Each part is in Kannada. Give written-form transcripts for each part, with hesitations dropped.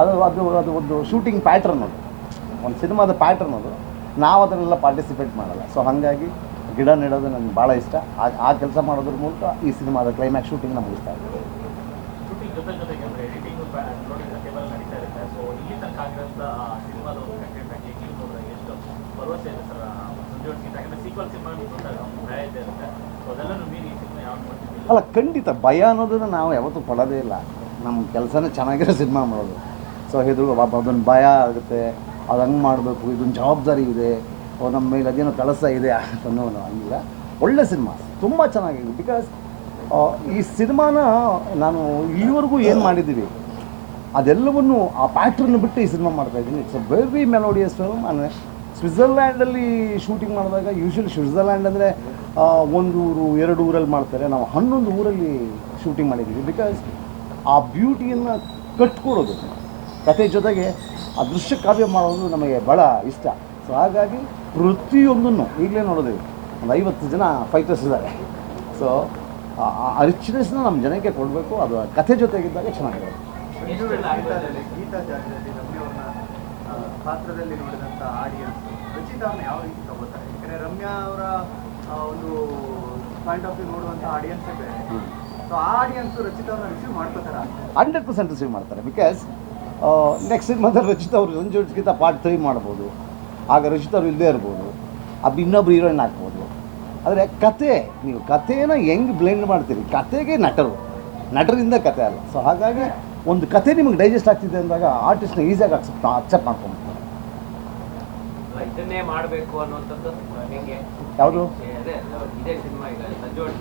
ಅದು ಅದು ಅದು ಒಂದು ಶೂಟಿಂಗ್ ಪ್ಯಾಟ್ರನ್ ಅದು, ಒಂದು ಸಿನಿಮಾದ ಪ್ಯಾಟ್ರನ್ ಅದು. ನಾವು ಅದನ್ನೆಲ್ಲ ಪಾರ್ಟಿಸಿಪೇಟ್ ಮಾಡಲ್ಲ. ಸೊ ಹಾಗಾಗಿ ಗಿಡ ನೆಡೋದು ನನಗೆ ಭಾಳ ಇಷ್ಟ. ಆ ಕೆಲಸ ಮಾಡೋದ್ರ ಮೂಲಕ ಈ ಸಿನಿಮಾದ ಕ್ಲೈಮ್ಯಾಕ್ಸ್ ಶೂಟಿಂಗ್ನ ಮುಗಿಸ್ತಾ ಇದ್ದೀವಿ. ಅಲ್ಲ, ಖಂಡಿತ ಭಯ ಅನ್ನೋದನ್ನು ನಾವು ಯಾವತ್ತೂ ಪಡೋದೇ ಇಲ್ಲ. ನಮ್ಮ ಕೆಲಸನೇ ಚೆನ್ನಾಗಿರೋ ಸಿನಿಮಾ ಮಾಡೋದು. ಸೊ ಇದು ಅದೊಂದು ಭಯ ಆಗುತ್ತೆ, ಅದು ಹಂಗೆ ಮಾಡಬೇಕು, ಇದೊಂದು ಜವಾಬ್ದಾರಿ ಇದೆ, ನಮ್ಮ ಮೇಲೆ ಅದೇನೋ ಕೆಲಸ ಇದೆ ಅನ್ನೋ ಹಂಗಿಲ್ಲ. ಒಳ್ಳೆ ಸಿನಿಮಾ, ತುಂಬ ಚೆನ್ನಾಗಿದೆ. ಬಿಕಾಸ್ ಈ ಸಿನಿಮಾನ ನಾನು ಇಲ್ಲಿವರೆಗೂ ಏನು ಮಾಡಿದ್ದೀವಿ ಅದೆಲ್ಲವನ್ನು ಆ ಪ್ಯಾಟ್ರನ್ನ ಬಿಟ್ಟು ಈ ಸಿನಿಮಾ ಮಾಡ್ತಾಯಿದ್ದೀನಿ. It's a very melodious film. ಅಂದರೆ ಸ್ವಿಟ್ಜರ್ಲ್ಯಾಂಡಲ್ಲಿ ಶೂಟಿಂಗ್ ಮಾಡಿದಾಗ ಯೂಶ್ವಲಿ ಸ್ವಿಟ್ಜರ್ಲ್ಯಾಂಡ್ ಅಂದರೆ ಒಂದು ಊರು 2 ಊರಲ್ಲಿ ಮಾಡ್ತಾರೆ. ನಾವು 11 ಊರಲ್ಲಿ ಶೂಟಿಂಗ್ ಮಾಡಿದ್ದೀವಿ. ಬಿಕಾಸ್ ಆ ಬ್ಯೂಟಿಯನ್ನು ಕಟ್ಕೊಡೋದು ಕತೆ ಜೊತೆಗೆ ಆ ದೃಶ್ಯ ಕಾವ್ಯ ಮಾಡೋದು ನಮಗೆ ಭಾಳ ಇಷ್ಟ. ಸೊ ಹಾಗಾಗಿ ಪ್ರತಿಯೊಂದನ್ನು ಈಗಲೇ ನೋಡೋದು ಒಂದು 50 ಜನ ಫೈಟರ್ಸ್ ಇದ್ದಾರೆ. ಸೊ ಆ ರಿಚ್ನೆಸ್ನ ನಮ್ಮ ಜನಕ್ಕೆ ಕೊಡಬೇಕು. ಅದು ಕಥೆ ಜೊತೆಗಿದ್ದಾಗ ಚೆನ್ನಾಗಿರೋದು. ಗೀತಾ ಜಾಗದಲ್ಲಿ ರಮ್ಯಾ ಅವರ ಪಾತ್ರದಲ್ಲಿ ನೋಡಿದಂಥ ಆಡಿಯನ್ಸ್ ರಚಿತಾ ಅವ್ರನ್ನ ಯಾವ ರೀತಿ ತಗೋತಾರೆ? ಯಾಕಂದರೆ ರಮ್ಯಾ ಅವರ ಒಂದು ಪಾಯಿಂಟ್ ಆಫ್ ವ್ಯೂ ನೋಡುವಂಥ ಆಡಿಯನ್ಸೇ ಬೇರೆ. ಸೊ ಆ ಆಡಿಯನ್ಸು ರಚಿತಾ ಅವ್ರನ್ನ ರಿಸೀವ್ ಮಾಡ್ಕೋತಾರೆ? 100% ರಿಸೀವ್ ಮಾಡ್ತಾರೆ. ಬಿಕಾಸ್ ನೆಕ್ಸ್ಟ್ ಸಿನಿಮಾದಲ್ಲಿ ರಚಿತಾ ಅವರು ಸಂಜೋಡ್ಸ್ಗಿಂತ ಪಾರ್ಟ್ 3 ಮಾಡ್ಬೋದು. ಆಗ ರಚಿತಾ ಅವರು ಇಲ್ಲದೇ ಇರ್ಬೋದು, ಅದು ಇನ್ನೊಬ್ರು ಹೀರೋಯಿನ್ ಹಾಕ್ಬೋದು. ಆದರೆ ಕತೆ, ನೀವು ಕಥೆನ ಹೆಂಗೆ ಬ್ಲೆಂಡ್ ಮಾಡ್ತೀರಿ, ಕತೆಗೆ ನಟರಿಂದ ಕತೆ ಅಲ್ಲ. ಸೊ ಹಾಗಾಗಿ ಒಂದು ಕತೆ ನಿಮಗೆ ಡೈಜೆಸ್ಟ್ ಆಗ್ತಿದೆ ಅಂದಾಗ ಆರ್ಟಿಸ್ಟ್ನ ಈಸಿಯಾಗಿ ಅಕ್ಸೆಪ್ಟ್ ಮಾಡ್ಕೊಂಡ್ಬಿಡ್ತಾರೆ. ಇದನ್ನೇ ಮಾಡಬೇಕು ಅನ್ನುವಂಥದ್ದು ಹೇಗೆ? ಯಾವುದು ಇದೇ ಸಿನಿಮಾ ಈಗ ಸಂಜೋಡ್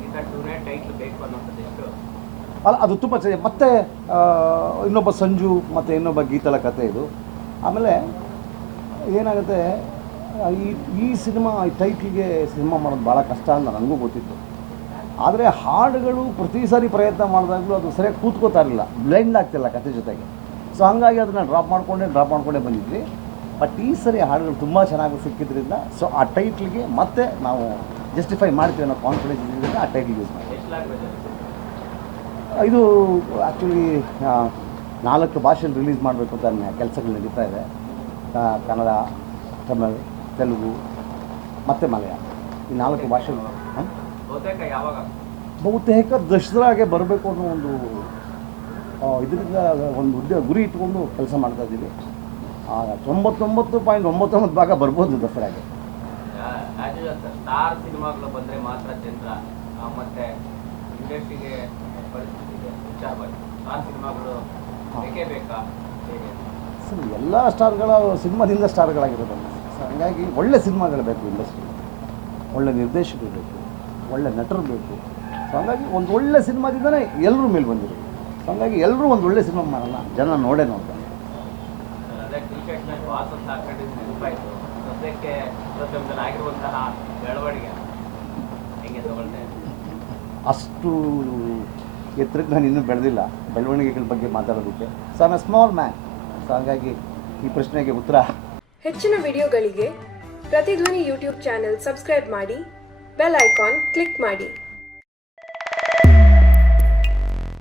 ಗೀತಾ 2ನೇ ಟೈಟ್ಲ್ ಬೇಕು ಅನ್ನೋಂಥದ್ದು ಎಷ್ಟು? ಅಲ್ಲ, ಅದು ತುಂಬ ಚೆನ್ನಾಗಿ. ಮತ್ತು ಇನ್ನೊಬ್ಬ ಸಂಜು ಮತ್ತು ಇನ್ನೊಬ್ಬ ಗೀತಲ ಕತೆ ಇದು. ಆಮೇಲೆ ಏನಾಗುತ್ತೆ, ಈ ಸಿನಿಮಾ ಟೈಟ್ಲಿಗೆ ಸಿನಿಮಾ ಮಾಡೋದು ಭಾಳ ಕಷ್ಟ ಅಂತ ನನಗೂ ಗೊತ್ತಿತ್ತು. ಆದರೆ ಹಾಡುಗಳು ಪ್ರತಿ ಸಾರಿ ಪ್ರಯತ್ನ ಮಾಡಿದಾಗಲೂ ಅದು ಸರಿಯಾಗಿ ಕೂತ್ಕೋತಾ ಇರಲಿಲ್ಲ, ಬ್ಲೆಂಡ್ ಆಗ್ತಿಲ್ಲ ಕತೆ ಜೊತೆಗೆ. ಸೊ ಹಾಗಾಗಿ ಅದನ್ನು ಡ್ರಾಪ್ ಮಾಡ್ಕೊಂಡೇ ಬಂದಿದ್ವಿ. ಬಟ್ ಈ ಸರಿ ಹಾಡುಗಳು ತುಂಬ ಚೆನ್ನಾಗಿ ಸಿಕ್ಕಿದ್ರಿಂದ ಸೊ ಆ ಟೈಟ್ಲಿಗೆ ಮತ್ತೆ ನಾವು ಜಸ್ಟಿಫೈ ಮಾಡ್ತೀವಿ ಅನ್ನೋ ಕಾನ್ಫಿಡೆನ್ಸ್ ಇದ್ರಿಂದ ಆ ಟೈಟ್ಲ್ ಯೂಸ್ ಮಾಡ್ತೀವಿ. ಇದು ಆ್ಯಕ್ಚುಲಿ 4 ಭಾಷೆಯಲ್ಲಿ ರಿಲೀಸ್ ಮಾಡಬೇಕು ಅಂತ ನನ್ನ ಕೆಲಸಗಳು ನಡೀತಾ ಇದೆ. ಕನ್ನಡ, ತಮಿಳ್, ತೆಲುಗು ಮತ್ತು ಮಲಯಾಳ, ಈ 4 ಭಾಷೆಗಳು. ಬಹುತೇಕ ದಸರಾಗೆ ಬರಬೇಕು ಅನ್ನೋ ಒಂದು ಇದರಿಂದ ಒಂದು ಗುರಿ ಇಟ್ಕೊಂಡು ಕೆಲಸ ಮಾಡ್ತಾಯಿದ್ದೀವಿ. 99.99 ಭಾಗ ಬರ್ಬೋದು ದಸರಾಗೆ. ಸ್ಟಾರ್ ಸಿನಿಮಾಗಳು ಬಂದರೆ ಮಾತ್ರ ಜನರ ಮತ್ತು ಇಂಡಸ್ಟ್ರಿಗೆ ವಿಚಾರವಾಗಿ ಸ್ಟಾರ್ ಸಿನಿಮಾಗಳು ಬೇಕೇ ಬೇಕಾ? ಸರ್, ಎಲ್ಲ ಸ್ಟಾರ್ಗಳ ಸಿನಿಮಾದಿಂದ ಸ್ಟಾರ್ಗಳಾಗಿರೋದು. ಹಾಗಾಗಿ ಒಳ್ಳೆ ಸಿನಿಮಾಗಳು ಬೇಕು ಇಂಡಸ್ಟ್ರಿಗೆ, ಒಳ್ಳೆ ನಿರ್ದೇಶಕರು ಬೇಕು, ಒಳ್ಳೆ ನಟರು ಬೇಕು. ಸೊ ಹಾಗಾಗಿ ಒಂದು ಒಳ್ಳೆ ಸಿನಿಮಾದಿಂದಲೇ ಎಲ್ಲರೂ ಮೇಲೆ ಬಂದಿರೋದು. ಸೊ ಹಾಗಾಗಿ ಎಲ್ಲರೂ ಒಂದು ಒಳ್ಳೆ ಸಿನಿಮಾ ಮಾಡೋಣ, ಜನ ನೋಡ್ತಾರೆ. ಅಷ್ಟು ಎತ್ತರಕ್ಕೆ ನಾನು ಇನ್ನೂ ಬೆಳೆದಿಲ್ಲ ಬೆಳವಣಿಗೆಗಳ ಬಗ್ಗೆ ಮಾತಾಡೋದಕ್ಕೆ. So I am A small man. So ಹಾಗಾಗಿ ಈ ಪ್ರಶ್ನೆಗೆ ಉತ್ತರ. ಹೆಚ್ಚಿನ ವಿಡಿಯೋಗಳಿಗೆ ಪ್ರತಿಧ್ವನಿ ಯೂಟ್ಯೂಬ್ ಚಾನೆಲ್ ಸಬ್ಸ್ಕ್ರೈಬ್ ಮಾಡಿ, ಬೆಲ್ ಐಕಾನ್ ಕ್ಲಿಕ್ ಮಾಡಿ.